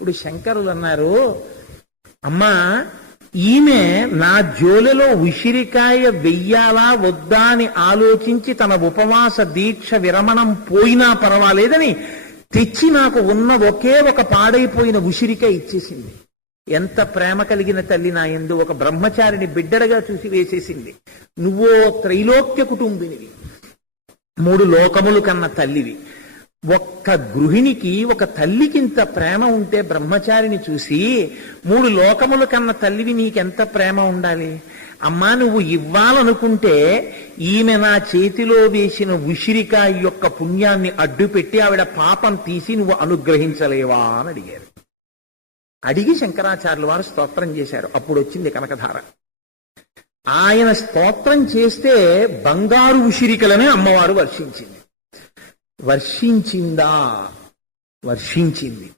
ఇప్పుడు శంకరులు అన్నారు, అమ్మా ఈమె నా జోలెలో ఉసిరికాయ వెయ్యాలా వద్దా అని ఆలోచించి తన ఉపవాస దీక్ష విరమణం పోయినా పర్వాలేదని తెచ్చి నాకు ఉన్న ఒకే ఒక పాడైపోయిన ఉసిరికాయ ఇచ్చేసింది. ఎంత ప్రేమ కలిగిన తల్లి నా యందు! ఒక బ్రహ్మచారిని బిడ్డడగా చూసి వేసేసింది. నువ్వో త్రైలోక్య కుటుంబినివి, 3 లోకములు కన్న తల్లివి. ఒక్క గృహిణికి, ఒక తల్లికింత ప్రేమ ఉంటే బ్రహ్మచారిని చూసి 3 లోకముల కన్న తల్లివి నీకెంత ప్రేమ ఉండాలి? అమ్మా, నువ్వు ఇవ్వాలనుకుంటే ఈమె నా చేతిలో వేసిన ఉసిరికాయ యొక్క పుణ్యాన్ని అడ్డుపెట్టి ఆవిడ పాపం తీసి నువ్వు అనుగ్రహించలేవా అని అడిగారు. అడిగి శంకరాచార్యుల వారు స్తోత్రం చేశారు. అప్పుడు వచ్చింది కనకధార. ఆయన స్తోత్రం చేస్తే బంగారు ఉసిరికలనే అమ్మవారు వర్షించింది. వర్షించిందా? వర్షించింది.